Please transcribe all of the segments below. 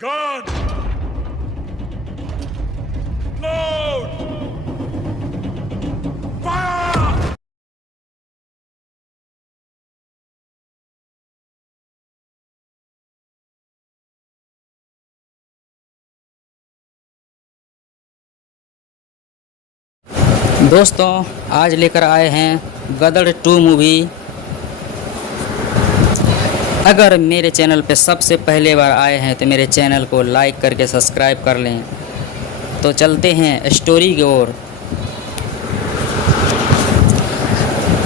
Gun! Load! Fire! दोस्तों आज लेकर आए हैं गदर 2 मूवी। अगर मेरे चैनल पे सबसे पहले बार आए हैं तो मेरे चैनल को लाइक करके सब्सक्राइब कर लें। तो चलते हैं स्टोरी की ओर।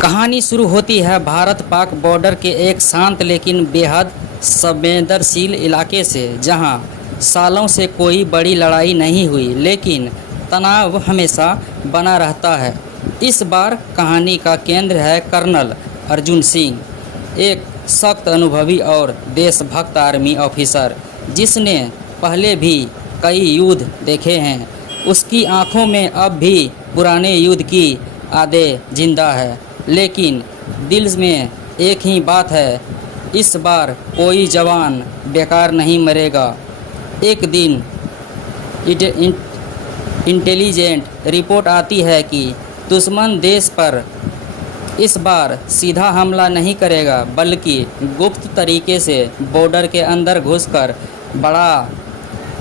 कहानी शुरू होती है भारत पाक बॉर्डर के एक शांत लेकिन बेहद संवेदनशील इलाके से, जहां सालों से कोई बड़ी लड़ाई नहीं हुई लेकिन तनाव हमेशा बना रहता है। इस बार कहानी का केंद्र है कर्नल अर्जुन सिंह, एक सख्त अनुभवी और देशभक्त आर्मी ऑफिसर जिसने पहले भी कई युद्ध देखे हैं। उसकी आंखों में अब भी पुराने युद्ध की यादें जिंदा है, लेकिन दिल में एक ही बात है, इस बार कोई जवान बेकार नहीं मरेगा। एक दिन इंटेलिजेंट रिपोर्ट आती है कि दुश्मन देश पर इस बार सीधा हमला नहीं करेगा, बल्कि गुप्त तरीके से बॉर्डर के अंदर घुसकर बड़ा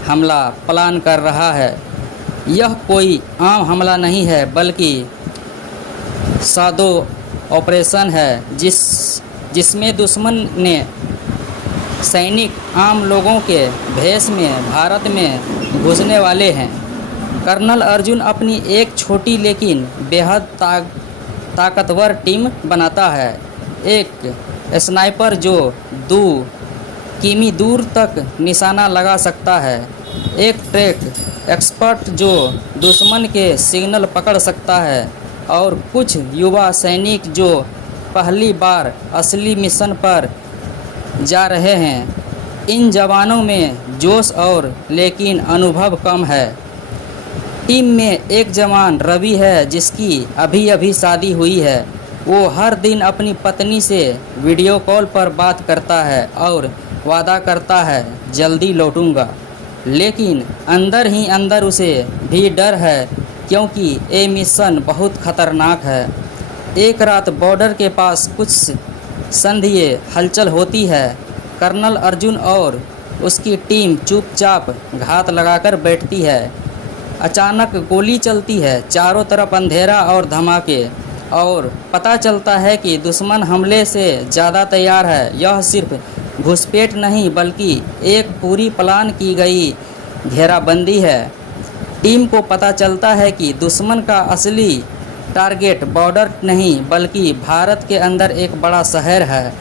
हमला प्लान कर रहा है। यह कोई आम हमला नहीं है, बल्कि शाडो ऑपरेशन है जिसमें दुश्मन ने सैनिक आम लोगों के भेष में भारत में घुसने वाले हैं। कर्नल अर्जुन अपनी एक छोटी लेकिन बेहद ताकतवर टीम बनाता है। एक स्नाइपर जो 2 किमी दूर तक निशाना लगा सकता है, एक ट्रैक एक्सपर्ट जो दुश्मन के सिग्नल पकड़ सकता है, और कुछ युवा सैनिक जो पहली बार असली मिशन पर जा रहे हैं। इन जवानों में जोश और लेकिन अनुभव कम है। टीम में एक जवान रवि है जिसकी अभी अभी शादी हुई है। वो हर दिन अपनी पत्नी से वीडियो कॉल पर बात करता है और वादा करता है जल्दी लौटूंगा, लेकिन अंदर ही अंदर उसे भी डर है क्योंकि ये मिशन बहुत खतरनाक है। एक रात बॉर्डर के पास कुछ संदिग्ध हलचल होती है। कर्नल अर्जुन और उसकी टीम चुपचाप घात लगाकर बैठती है। अचानक गोली चलती है, चारों तरफ अंधेरा और धमाके, और पता चलता है कि दुश्मन हमले से ज़्यादा तैयार है। यह सिर्फ घुसपैठ नहीं बल्कि एक पूरी प्लान की गई घेराबंदी है। टीम को पता चलता है कि दुश्मन का असली टारगेट बॉर्डर नहीं बल्कि भारत के अंदर एक बड़ा शहर है।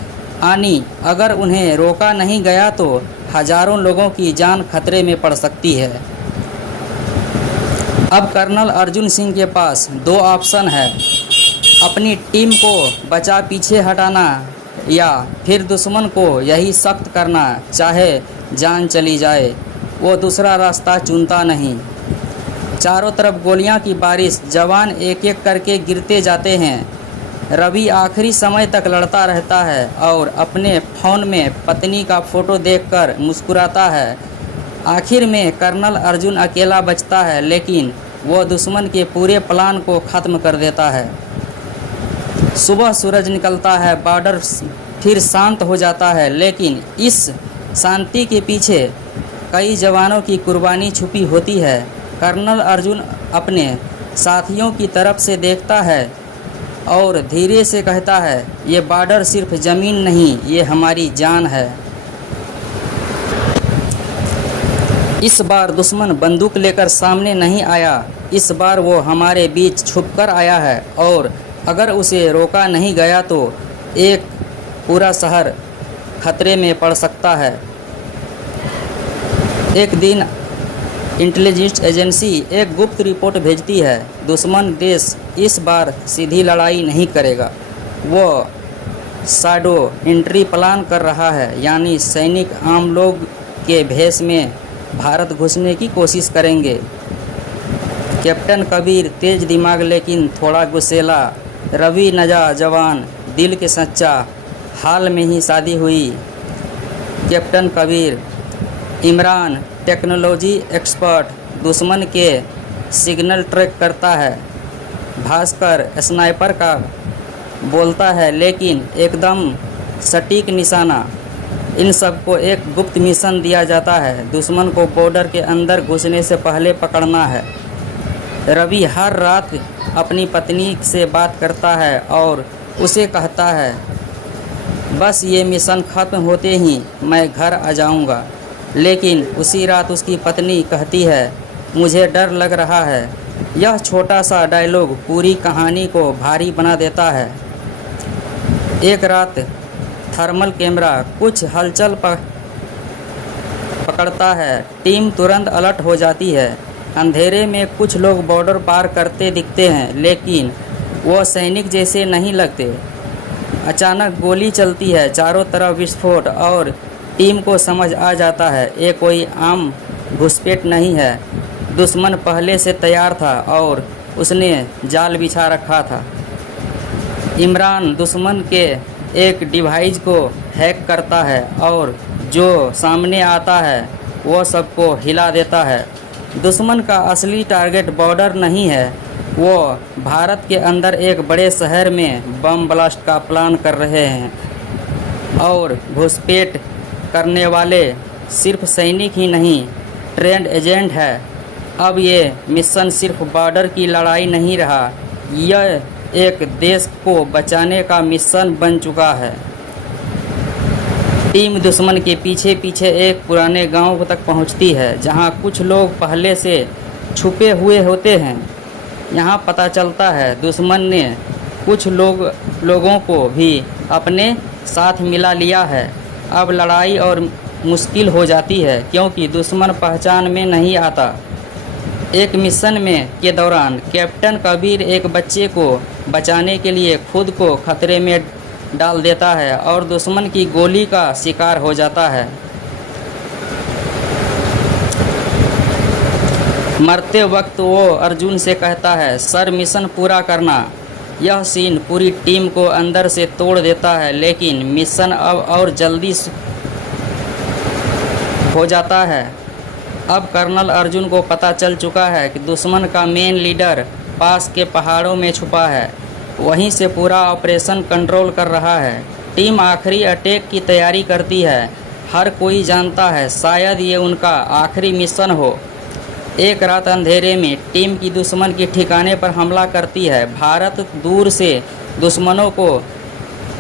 अगर उन्हें रोका नहीं गया तो हजारों लोगों की जान खतरे में पड़ सकती है। अब कर्नल अर्जुन सिंह के पास 2 ऑप्शन है, अपनी टीम को बचा पीछे हटाना या फिर दुश्मन को यही सख्त करना, चाहे जान चली जाए। वो दूसरा रास्ता चुनता नहीं। चारों तरफ गोलियां की बारिश, जवान एक एक करके गिरते जाते हैं। रवि आखिरी समय तक लड़ता रहता है और अपने फ़ोन में पत्नी का फ़ोटो देखकर मुस्कुराता है। आखिर में कर्नल अर्जुन अकेला बचता है, लेकिन वो दुश्मन के पूरे प्लान को ख़त्म कर देता है। सुबह सूरज निकलता है, बॉर्डर फिर शांत हो जाता है, लेकिन इस शांति के पीछे कई जवानों की कुर्बानी छुपी होती है। कर्नल अर्जुन अपने साथियों की तरफ से देखता है और धीरे से कहता है, ये बॉर्डर सिर्फ ज़मीन नहीं, ये हमारी जान है। इस बार दुश्मन बंदूक लेकर सामने नहीं आया, इस बार वो हमारे बीच छुपकर आया है, और अगर उसे रोका नहीं गया तो एक पूरा शहर खतरे में पड़ सकता है। एक दिन इंटेलिजेंस एजेंसी एक गुप्त रिपोर्ट भेजती है, दुश्मन देश इस बार सीधी लड़ाई नहीं करेगा, वो शाडो एंट्री प्लान कर रहा है, यानी सैनिक आम लोग के भेष में भारत घुसने की कोशिश करेंगे। कैप्टन कबीर तेज दिमाग लेकिन थोड़ा गुस्सेला, रवि जवान दिल के सच्चा, हाल में ही शादी हुई। Captain Kabir Imran technology expert दुश्मन के सिग्नल ट्रैक करता है। भास्कर स्नाइपर का बोलता है लेकिन एकदम सटीक निशाना। इन सबको एक गुप्त मिशन दिया जाता है, दुश्मन को बॉर्डर के अंदर घुसने से पहले पकड़ना है। रवि हर रात अपनी पत्नी से बात करता है और उसे कहता है बस ये मिशन ख़त्म होते ही मैं घर आ जाऊंगा। लेकिन उसी रात उसकी पत्नी कहती है मुझे डर लग रहा है। यह छोटा सा डायलॉग पूरी कहानी को भारी बना देता है। एक रात थर्मल कैमरा कुछ हलचल पकड़ता है। टीम तुरंत अलर्ट हो जाती है। अंधेरे में कुछ लोग बॉर्डर पार करते दिखते हैं लेकिन वो सैनिक जैसे नहीं लगते। अचानक गोली चलती है, चारों तरफ विस्फोट और टीम को समझ आ जाता है ये कोई आम घुसपैठ नहीं है। दुश्मन पहले से तैयार था और उसने जाल बिछा रखा था। इमरान दुश्मन के एक डिवाइस को हैक करता है और जो सामने आता है वो सबको हिला देता है। दुश्मन का असली टारगेट बॉर्डर नहीं है, वो भारत के अंदर एक बड़े शहर में बम ब्लास्ट का प्लान कर रहे हैं और घुसपैठ करने वाले सिर्फ सैनिक ही नहीं, ट्रेंड एजेंट है। अब ये मिशन सिर्फ बॉर्डर की लड़ाई नहीं रहा, यह एक देश को बचाने का मिशन बन चुका है। टीम दुश्मन के पीछे पीछे एक पुराने गांव तक पहुंचती है जहां कुछ लोग पहले से छुपे हुए होते हैं। यहां पता चलता है दुश्मन ने कुछ लोगों को भी अपने साथ मिला लिया है। अब लड़ाई और मुश्किल हो जाती है क्योंकि दुश्मन पहचान में नहीं आता। एक मिशन में के दौरान कैप्टन कबीर एक बच्चे को बचाने के लिए खुद को खतरे में डाल देता है और दुश्मन की गोली का शिकार हो जाता है। मरते वक्त वो अर्जुन से कहता है सर मिशन पूरा करना। यह सीन पूरी टीम को अंदर से तोड़ देता है लेकिन मिशन अब और जल्दी हो जाता है। अब कर्नल अर्जुन को पता चल चुका है कि दुश्मन का मेन लीडर पास के पहाड़ों में छुपा है, वहीं से पूरा ऑपरेशन कंट्रोल कर रहा है। टीम आखिरी अटैक की तैयारी करती है। हर कोई जानता है शायद ये उनका आखिरी मिशन हो। एक रात अंधेरे में टीम की दुश्मन के ठिकाने पर हमला करती है। भारत दूर से दुश्मनों को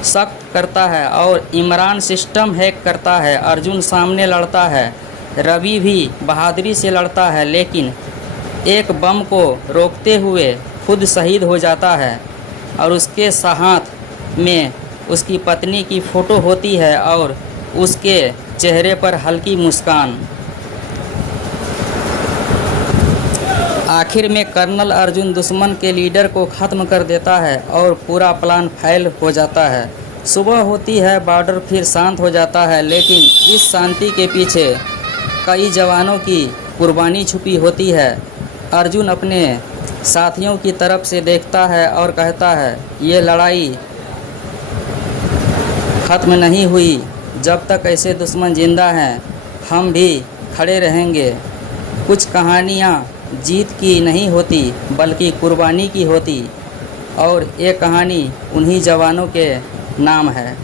सख्त करता है और इमरान सिस्टम हैक करता है। अर्जुन सामने लड़ता है, रवि भी बहादुरी से लड़ता है लेकिन एक बम को रोकते हुए खुद शहीद हो जाता है और उसके हाथ में उसकी पत्नी की फ़ोटो होती है और उसके चेहरे पर हल्की मुस्कान। आखिर में कर्नल अर्जुन दुश्मन के लीडर को ख़त्म कर देता है और पूरा प्लान फेल हो जाता है। सुबह होती है, बॉर्डर फिर शांत हो जाता है लेकिन इस शांति के पीछे कई जवानों की कुर्बानी छुपी होती है। अर्जुन अपने साथियों की तरफ से देखता है और कहता है ये लड़ाई ख़त्म नहीं हुई। जब तक ऐसे दुश्मन जिंदा हैं हम भी खड़े रहेंगे। कुछ कहानियाँ जीत की नहीं होती बल्कि कुर्बानी की होती और ये कहानी उन्हीं जवानों के नाम है।